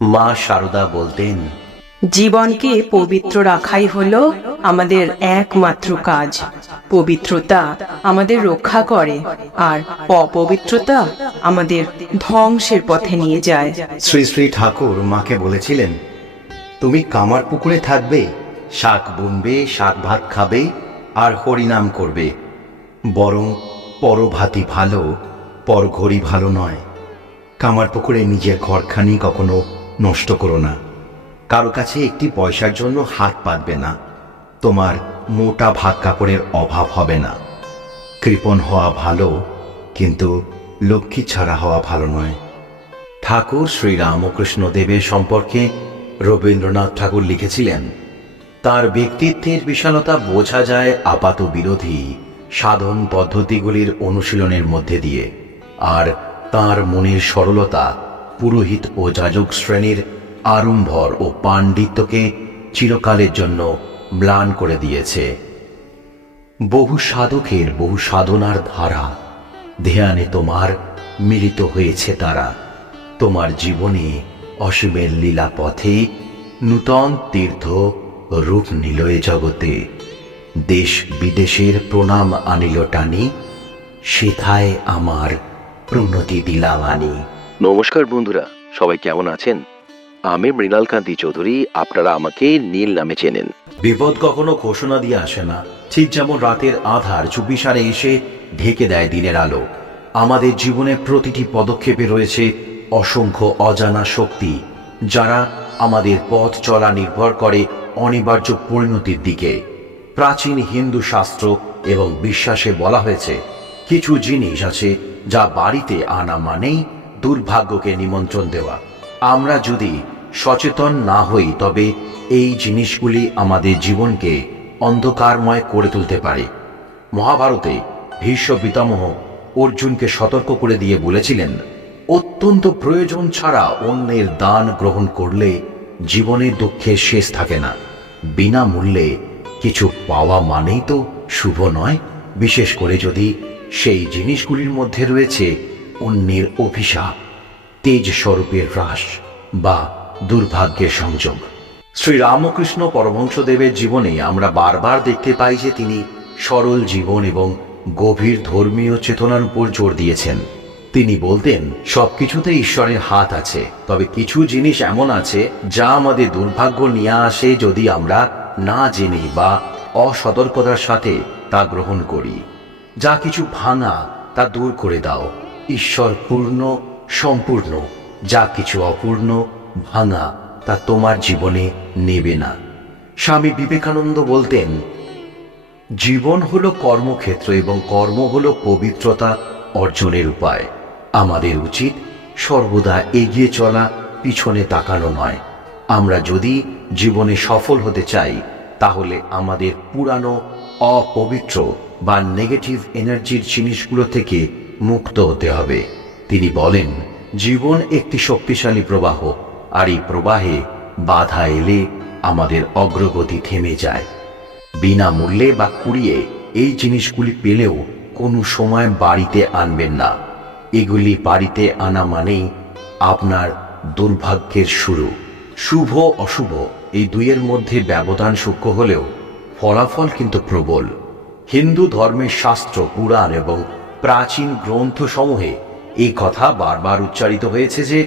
মা শারদা বলতেন, জীবনকে পবিত্র রাখাই হলো আমাদের একমাত্র কাজ। পবিত্রতা আমাদের রক্ষা করে, আর অপবিত্রতা আমাদের ধ্বংসের পথে নিয়ে যায়। শ্রী শ্রী ঠাকুর মাকে বলেছিলেন, তুমি কামার পুকুরে থাকবে, শাক বুনবে, শাক ভাত খাবে আর হরিনাম করবে, বরং পরভাতি ভালো, পরঘড়ি ভালো নয়। কামার পুকুরে নিজের ঘরখানি কখনো নষ্ট করো না। কারো কাছে একটি পয়সার জন্য হাত পাতবে না। তোমার মোটা ভাত কাপড়ের অভাব হবে না। কৃপণ হওয়া ভালো, কিন্তু লক্ষ্মী ছাড়া হওয়া ভালো নয়। ঠাকুর শ্রী রামকৃষ্ণ দেবের সম্পর্কে রবীন্দ্রনাথ ঠাকুর লিখেছিলেন, তার ব্যক্তিত্বের বিশালতা বোঝা যায় আপাত বিরোধী সাধন পদ্ধতিগুলির অনুশীলনের মধ্যে দিয়ে, আর তার মনের সরলতা পুরোহিত ও যাজক শ্রেণীর আড়ম্বর ও পাণ্ডিত্যকে চিরকালের জন্য ম্লান করে দিয়েছে। বহু সাধকের বহু সাধনার ধারা ধ্যানে তোমার মিলিত হয়েছে তারা। তোমার জীবনে অসীমের লীলা পথে নূতন তীর্থ রূপ নিল এ জগতে। দেশ বিদেশের প্রণাম আনিল টানি, সেথায় আমার প্রণতি দিলাম আনি। নমস্কার বন্ধুরা, সবাই কেমন আছেন? আমি মৃণালকান্তি চৌধুরী। আপনারা আমাকে নীল নামে চেনেন। বিপদ কখনো ঘোষণা দিয়ে আসে না, ঠিক যেমন রাতের আধার চুপিসারে এসে ঢেকে দেয় দিনের আলো। আমাদের জীবনে প্রতিটি পদক্ষেপে রয়েছে অসংখ্য অজানা শক্তি, যারা আমাদের পথ চলা নির্ভর করে অনিবার্য পরিণতির দিকে। প্রাচীন হিন্দু শাস্ত্র এবং বিশ্বাসে বলা হয়েছে, কিছু জিনিস আছে যা বাড়িতে আনা মানেই দুর্ভাগ্যকে নিমন্ত্রণ দেওয়া। আমরা যদি সচেতন না হই, তবে এই জিনিসগুলি আমাদের জীবনকে অন্ধকারময় করে তুলতে পারে। মহাভারতে ভীষ্ম পিতামহ অর্জুনকে সতর্ক করে দিয়ে বলেছিলেন, অত্যন্ত প্রয়োজন ছাড়া অন্যের দান গ্রহণ করলে জীবনের দুঃখের শেষ থাকে না। বিনামূল্যে কিছু পাওয়া মানেই তো শুভ নয়, বিশেষ করে যদি সেই জিনিসগুলির মধ্যে রয়েছে অন্যের অভিশাপ, তেজ স্বরূপের হ্রাস বা দুর্ভাগ্যের সংযোগ। শ্রী রামকৃষ্ণ পরমহংসদেবের জীবনে আমরা বারবার দেখতে পাই যে তিনি সরল জীবন এবং গভীর ধর্মীয় চেতনার উপর জোর দিয়েছেন। তিনি বলতেন, সবকিছুতে ঈশ্বরের হাত আছে, তবে কিছু জিনিস এমন আছে যা আমাদের দুর্ভাগ্য নিয়ে আসে যদি আমরা না জেনে বা অসতর্কতার সাথে তা গ্রহণ করি। যা কিছু ভাঙা তা দূর করে দাও। ঈশ্বর পূর্ণ, সম্পূর্ণ। যা কিছু অপূর্ণ, ভাঙা, তা তোমার জীবনে নেবে না। স্বামী বিবেকানন্দ বলতেন, জীবন হলো কর্মক্ষেত্র এবং কর্ম হলো পবিত্রতা অর্জনের উপায়। আমাদের উচিত সর্বদা এগিয়ে চলা, পিছনে তাকানো নয়। আমরা যদি জীবনে সফল হতে চাই, তাহলে আমাদের পুরানো অপবিত্র বা নেগেটিভ এনার্জির জিনিসগুলো থেকে মুক্ত হতে হবে। তিনি বলেন, জীবন একটি শক্তিশালী প্রবাহ, আর এই প্রবাহে বাধা এলে আমাদের অগ্রগতি থেমে যায়। বিনামূল্যে বা কুড়িয়ে এই জিনিসগুলি পেলেও কোনো সময় বাড়িতে আনবেন না। এগুলি বাড়িতে আনা মানেই আপনার দুর্ভাগ্যের শুরু। শুভ অশুভ এই দুইয়ের মধ্যে ব্যবধান সূক্ষ্ম হলেও ফলাফল কিন্তু প্রবল। হিন্দু ধর্মের শাস্ত্র, পুরাণ এবং প্রাচীন গ্রন্থসমূহে এই কথা বারবার উচ্চারিত হয়েছে যে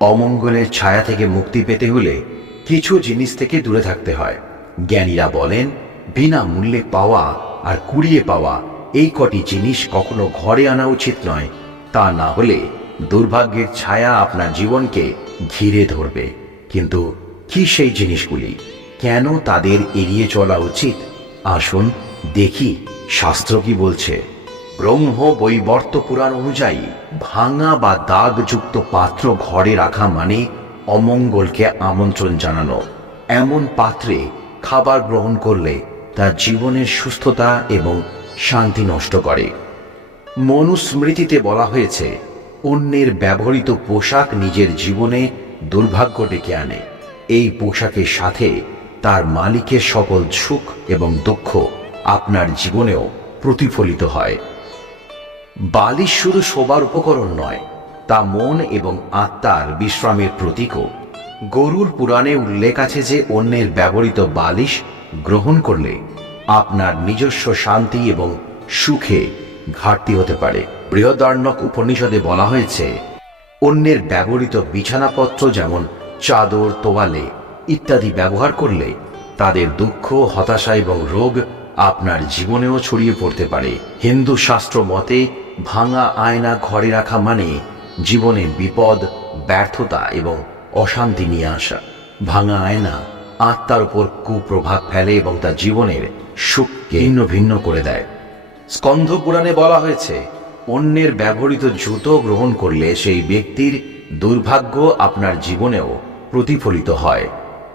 অমঙ্গলের ছায়া থেকে মুক্তি পেতে হলে কিছু জিনিস থেকে দূরে থাকতে হয়। জ্ঞানীরা বলেন, বিনামূল্যে পাওয়া আর কুড়িয়ে পাওয়া এই কটি জিনিস কখনো ঘরে আনা উচিত নয়। তা না হলে দুর্ভাগ্যের ছায়া আপনার জীবনকে ঘিরে ধরবে। কিন্তু কি সেই জিনিসগুলি? কেন তাদের এড়িয়ে চলা উচিত? আসুন দেখি শাস্ত্র কি বলছে। ব্রহ্ম বৈবর্ত পুরাণ অনুযায়ী ভাঙা বা দাগযুক্ত পাত্র ঘরে রাখা মানে অমঙ্গলকে আমন্ত্রণ জানানো। এমন পাত্রে খাবার গ্রহণ করলে তার জীবনের সুস্থতা এবং শান্তি নষ্ট করে। মনুস্মৃতিতে বলা হয়েছে, অন্যের ব্যবহৃত পোশাক নিজের জীবনে দুর্ভাগ্য ডেকে আনে। এই পোশাকের সাথে তার মালিকের সকল সুখ এবং দুঃখ আপনার জীবনেও প্রতিফলিত হয়। বালিশ শুধু শোবার উপকরণ নয়, তা মন এবং আত্মার বিশ্রামের প্রতীকও। গরুর পুরাণে উল্লেখ আছে যে অন্যের ব্যবহৃত বালিশ গ্রহণ করলে আপনার নিজস্ব শান্তি এবং সুখে ঘাটতি হতে পারে। বৃহদারণ্যক উপনিষদে বলা হয়েছে, অন্যের ব্যবহৃত বিছানাপত্র যেমন চাদর, তোয়ালে ইত্যাদি ব্যবহার করলে তাদের দুঃখ, হতাশা এবং রোগ আপনার জীবনেও ছড়িয়ে পড়তে পারে। হিন্দু শাস্ত্র মতে ভাঙা আয়না ঘরে রাখা মানে জীবনে বিপদ, ব্যর্থতা এবং অশান্তি নিয়ে আসা। ভাঙা আয়না আত্মার উপর কুপ্রভাব ফেলে এবং তার জীবনের সুখকে ভিন্ন ভিন্ন করে দেয়। স্কন্ধ পুরাণে বলা হয়েছে, অন্যের ব্যবহৃত জুতো গ্রহণ করলে সেই ব্যক্তির দুর্ভাগ্য আপনার জীবনেও প্রতিফলিত হয়।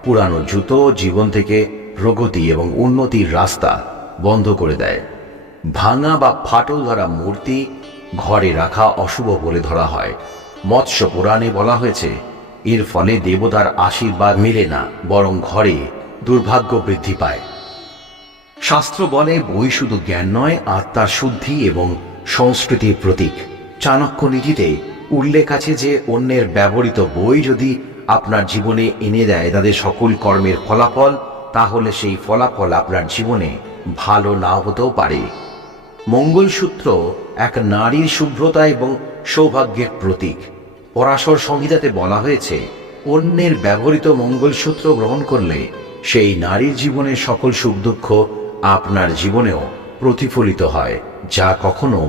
পুরানো জুতো জীবন থেকে প্রগতি এবং উন্নতির রাস্তা বন্ধ করে দেয়। ভাঙা বা ফাটল ধরা মূর্তি ঘরে রাখা অশুভ বলে ধরা হয়। মৎস্য পুরাণে বলা হয়েছে, এর ফলে দেবতার আশীর্বাদ মেলে না, বরং ঘরে দুর্ভাগ্য বৃদ্ধি পায়। শাস্ত্র বলে, বই শুধু জ্ঞান নয়, আত্মার শুদ্ধি এবং সংস্কৃতির প্রতীক। চাণক্য নীতিতে উল্লেখ আছে যে অন্যের ব্যবহৃত বই যদি আপনার জীবনে এনে দেয় তাদের সকল কর্মের ফলাফল, তাহলে সেই ফলাফল আপনার জীবনে ভালো না হতেও পারে। মঙ্গলসূত্র এক নারীর শুভ্রতা এবং সৌভাগ্যের প্রতীক। পরাশর সংহিতাতে বলা হয়েছে, অন্যের ব্যবহৃত মঙ্গলসূত্র গ্রহণ করলে সেই নারীর জীবনের সকল সুখ দুঃখ আপনার জীবনেও প্রতিফলিত হয়, যা কখনো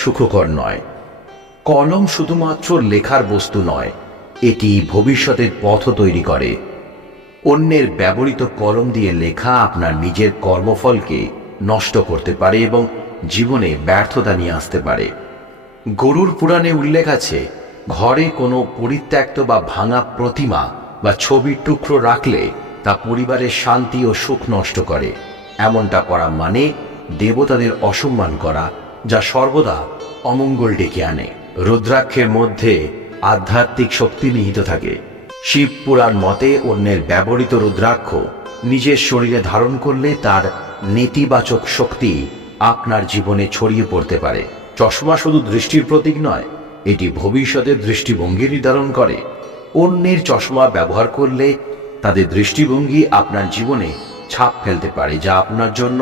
সুখকর নয়। কলম শুধুমাত্র লেখার বস্তু নয়, এটি ভবিষ্যতের পথ তৈরি করে। অন্যের ব্যবহৃত কলম দিয়ে লেখা আপনার নিজের কর্মফলকে নষ্ট করতে পারে এবং জীবনে ব্যর্থতা নিয়ে আসতে পারে। গরুর পুরাণে উল্লেখ আছে, ঘরে কোনো পরিত্যক্ত বা ভাঙা প্রতিমা বা ছবির টুকরো রাখলে তা পরিবারের শান্তি ও সুখ নষ্ট করে। এমনটা করা মানে দেবতাদের অসম্মান করা, যা সর্বদা অমঙ্গল ডেকে আনে। রুদ্রাক্ষের মধ্যে আধ্যাত্মিক শক্তি নিহিত থাকে। শিব পুরাণ মতে অন্যের ব্যবহৃত রুদ্রাক্ষ নিজের শরীরে ধারণ করলে তার নেতিবাচক শক্তি আপনার জীবনে ছড়িয়ে পড়তে পারে। চশমা শুধু দৃষ্টির প্রতীক নয়, এটি ভবিষ্যতের দৃষ্টিভঙ্গি নির্ধারণ করে। অন্যের চশমা ব্যবহার করলে তাদের দৃষ্টিভঙ্গি আপনার জীবনে ছাপ ফেলতে পারে, যা আপনার জন্য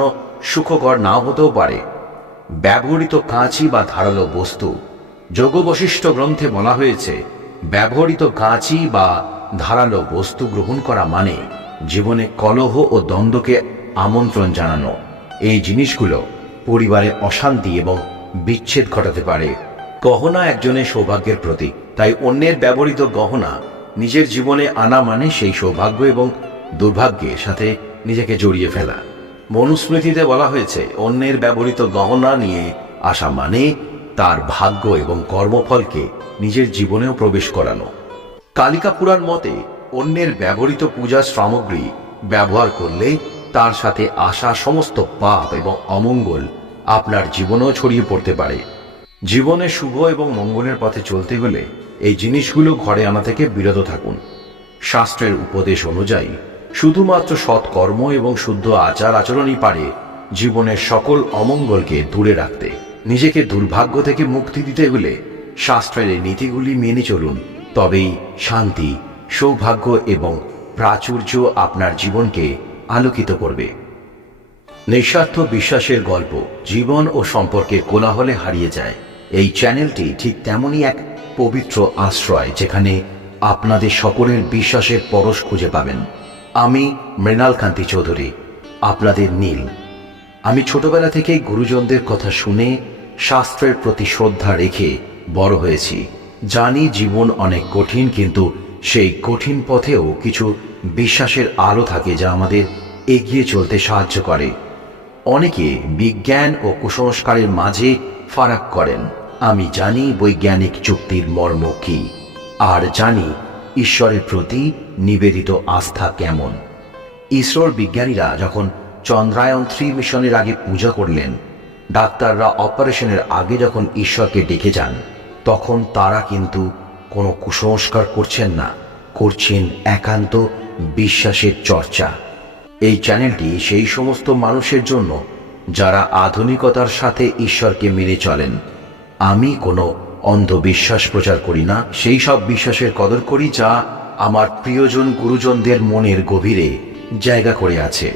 সুখকর নাও হতেও পারে। ব্যবহৃত কাঁচি বা ধারালো বস্তু। যোগ বশিষ্ঠ গ্রন্থে বলা হয়েছে, ব্যবহৃত কাঁচি বা ধারালো বস্তু গ্রহণ করা মানে জীবনে কলহ ও দ্বন্দ্বকে আমন্ত্রণ জানানো। এই জিনিসগুলো পরিবারে অশান্তি এবং বিচ্ছেদ ঘটাতে পারে। গহনা একজনের সৌভাগ্যের প্রতীক, তাই অন্যের ব্যবহৃত গহনা নিজের জীবনে আনা মানে সেই সৌভাগ্য এবং দুর্ভাগ্যের সাথে নিজেকে জড়িয়ে ফেলা। মনুস্মৃতিতে বলা হয়েছে, অন্যের ব্যবহৃত গহনা নিয়ে আসা মানে তার ভাগ্য এবং কর্মফলকে নিজের জীবনেও প্রবেশ করানো। কালিকা পুরাণ মতে অন্যের ব্যবহৃত পূজার সামগ্রী ব্যবহার করলে তার সাথে আসা সমস্ত পাপ এবং অমঙ্গল আপনার জীবনেও ছড়িয়ে পড়তে পারে। জীবনে শুভ এবং মঙ্গলের পথে চলতে গেলে এই জিনিসগুলো ঘরে আনা থেকে বিরত থাকুন। শাস্ত্রের উপদেশ অনুযায়ী শুধুমাত্র সৎকর্ম এবং শুদ্ধ আচার আচরণই পারে জীবনের সকল অমঙ্গলকে দূরে রাখতে। নিজেকে দুর্ভাগ্য থেকে মুক্তি দিতে হলে শাস্ত্রের এই নীতিগুলি মেনে চলুন, তবেই শান্তি, সৌভাগ্য এবং প্রাচুর্য আপনার জীবনকে আলোকিত করবে। নিঃস্বার্থ বিশ্বাসের গল্প জীবন ও সম্পর্কের কোলাহলে হারিয়ে যায়। এই চ্যানেলটি ঠিক তেমনই এক পবিত্র আশ্রয়, যেখানে আপনাদের সকলের বিশ্বাসের পরশ খুঁজে পাবেন। আমি মৃণাল কান্তি চৌধুরী, আপনাদের নীল। আমি ছোটবেলা থেকেই গুরুজনদের কথা শুনে শাস্ত্রের প্রতি শ্রদ্ধা রেখে বড় হয়েছি। জানি জীবন অনেক কঠিন, কিন্তু সেই কঠিন পথেও কিছু বিশ্বাসের আলো থাকে যা আমাদের এগিয়ে চলতে সাহায্য করে। অনেকে বিজ্ঞান ও কুসংস্কারের মাঝে ফারাক করেন। আমি জানি বৈজ্ঞানিক যুক্তির মর্ম কি, আর জানি ঈশ্বরের প্রতি নিবেদিত আস্থা কেমন। ইসরোর বিজ্ঞানীরা যখন চন্দ্রায়ন 3 মিশনের আগে পূজা করলেন, ডাক্তাররা অপারেশনের আগে যখন ঈশ্বরকে ডেকে যান, তখন তারা কিন্তু কোনো কুসংস্কার করছেন না, করছেন একান্ত বিশ্বাসের চর্চা। এই চ্যানেলটি সেই সমস্ত মানুষের জন্য যারা আধুনিকতার সাথে ঈশ্বরকে মেনে চলেন। আমি কোনো অন্ধবিশ্বাস প্রচার করি না, সেই সব বিশ্বাসের কদর করি যা আমার প্রিয়জন গুরুজনদের মনের গভীরে জায়গা করে আছে।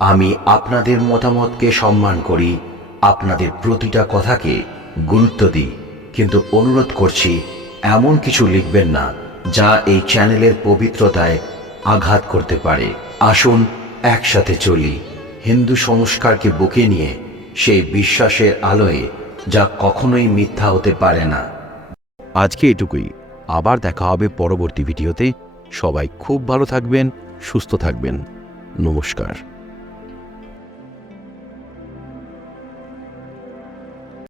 আমি আপনাদের মতামতকে সম্মান করি, আপনাদের প্রতিটা কথাকে গুরুত্ব দিই, কিন্তু অনুরোধ করছি এমন কিছু লিখবেন না যা এই চ্যানেলের পবিত্রতায় আঘাত করতে পারে। আসুন একসাথে চলি হিন্দু সংস্কারকে বুকে নিয়ে সেই বিশ্বাসের আলোয় যা কখনোই মিথ্যা হতে পারে না। আজকে এটুকুই। আবার দেখা হবে পরবর্তী ভিডিওতে। সবাই খুব ভালো থাকবেন, সুস্থ থাকবেন। নমস্কার।